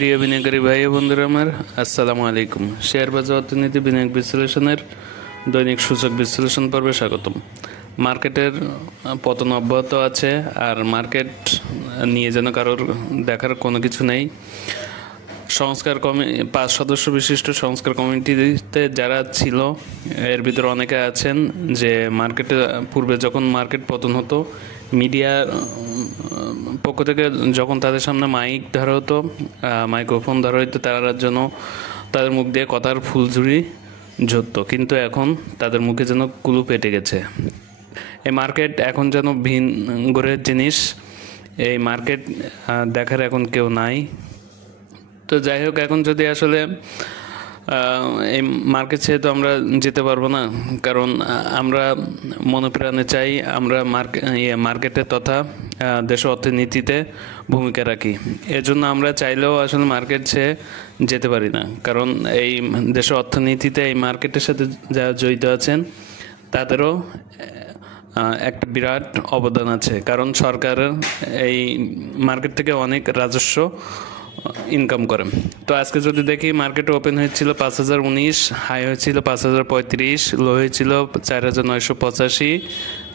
প্রিয় বিনিয়োগকারী ভাই ও বন্ধুরা আমার আসসালামু আলাইকুম। শেয়ার বাজার অর্থনীতি বিনিয়োগ বিশ্লেষণের দৈনিক সূচক বিশ্লেষণ পর্বে স্বাগতম। মার্কেটের পতন অব্যাহত আছে, আর মার্কেট নিয়ে যেন কারোর দেখার কোনো কিছু নেই। সংস্কার 5 সদস্য বিশিষ্ট সংস্কার কমিটিতে যারা ছিল, এর ভিতরে অনেকে আছেন যে মার্কেটে পূর্বে যখন মার্কেট পতন হতো, মিডিয়ার পক্ষ থেকে যখন তাদের সামনে মাইক ধরা হতো, মাইক্রোফোন ধরা হতো, তারা যেন তাদের মুখ দিয়ে কথার ফুলঝুরি ঝরত, কিন্তু এখন তাদের মুখে যেন কুলু পেটে গেছে। এই মার্কেট এখন যেন ভিন গ্রহের জিনিস, এই মার্কেট দেখার এখন কেউ নাই। তো যাই হোক, এখন যদি আসলে এই মার্কেট ছেড়ে তো আমরা যেতে পারবো না, কারণ আমরা মনোপ্রাণে চাই আমরা মার্কেটে তথা দেশ অর্থনীতিতে ভূমিকা রাখি। এজন্য আমরা চাইলেও আসলে মার্কেট ছেড়ে যেতে পারি না, কারণ এই দেশের অর্থনীতিতে এই মার্কেটের সাথে যারা জড়িত আছেন তাদেরও একটা বিরাট অবদান আছে, কারণ সরকারের এই মার্কেট থেকে অনেক রাজস্ব ইনকাম করে। তো আজকে যদি দেখি, মার্কেটে ওপেন হয়েছিল 5019, হাই হয়েছিল 5035, লো হয়েছিল 4985,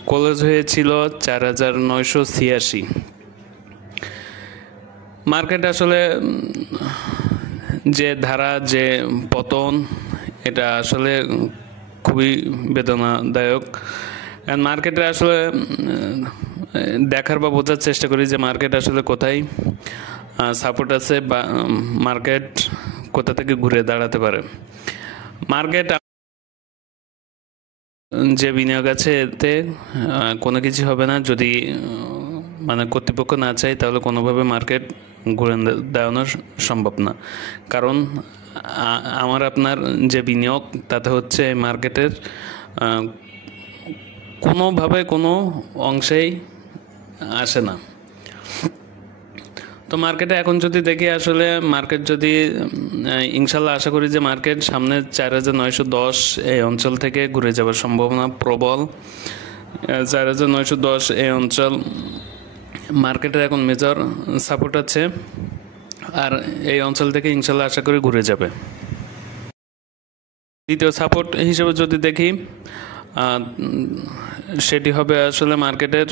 ক্লোজ হয়েছিল 4986। মার্কেট আসলে যে ধারা, যে পতন, এটা আসলে খুবই বেদনাদায়ক। মার্কেটে আসলে দেখার বা বোঝার চেষ্টা করি যে মার্কেট আসলে কোথায় সাপোর্ট আছে বা মার্কেট কোথা থেকে ঘুরে দাঁড়াতে পারে। মার্কেট যে বিনিয়োগ আছে এতে কোনো কিছু হবে না, যদি কর্তৃপক্ষ না চায় তাহলে কোনোভাবে মার্কেট ঘুরে দাঁড়ানো সম্ভব না। কারণ আমার আপনার যে বিনিয়োগ, তাতে হচ্ছে মার্কেটের কোনোভাবে কোনো অংশেই আসে না। তো মার্কেটে এখন যদি দেখি, আসলে মার্কেট যদি ইনশাল্লাহ আশা করি যে মার্কেট সামনে 4910 এই অঞ্চল থেকে ঘুরে যাওয়ার সম্ভাবনা প্রবল। 4910 এই অঞ্চল মার্কেটের এখন মেজর সাপোর্ট আছে, আর এই অঞ্চল থেকে ইনশাল্লাহ আশা করি ঘুরে যাবে। দ্বিতীয় সাপোর্ট হিসেবে যদি দেখি, সেটি হবে আসলে মার্কেটের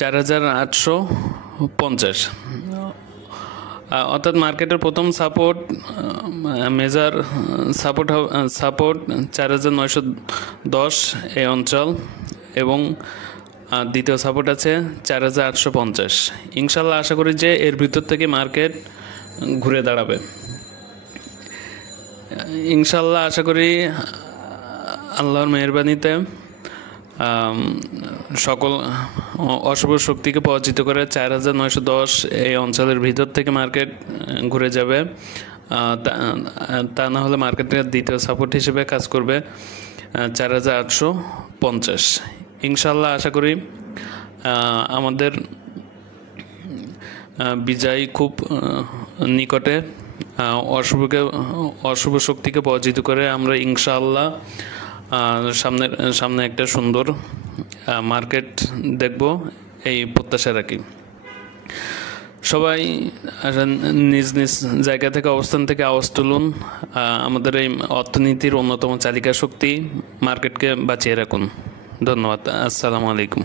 4850, অর্থাৎ মার্কেটের প্রথম সাপোর্ট, মেজর সাপোর্ট 4910 এই অঞ্চল, এবং দ্বিতীয় সাপোর্ট আছে 4850। ইনশাল্লাহ আশা করি যে এর ভিতর থেকে মার্কেট ঘুরে দাঁড়াবে। ইনশাল্লাহ আশা করি আল্লাহর মেহেরবানিতে সকল অশুভ শক্তিকে পরাজিত করে 4910 এই অঞ্চলের ভিতর থেকে মার্কেট ঘুরে যাবে। তা না হলে মার্কেটের দ্বিতীয় সাপোর্ট হিসেবে কাজ করবে 4850। ইনশাল্লাহ আশা করি আমাদের বিজয় খুব নিকটে। অশুভ শক্তিকে পরাজিত করে আমরা ইনশাআল্লাহ সামনে একটা সুন্দর মার্কেট দেখব, এই প্রত্যাশা রাখি। সবাই নিজ নিজ জায়গা থেকে, অবস্থান থেকে আওয়াজ তুলুন। আমাদের এই অর্থনীতির অন্যতম চালিকা শক্তি মার্কেটকে বাঁচিয়ে রাখুন। ধন্যবাদ। আসসালামু আলাইকুম।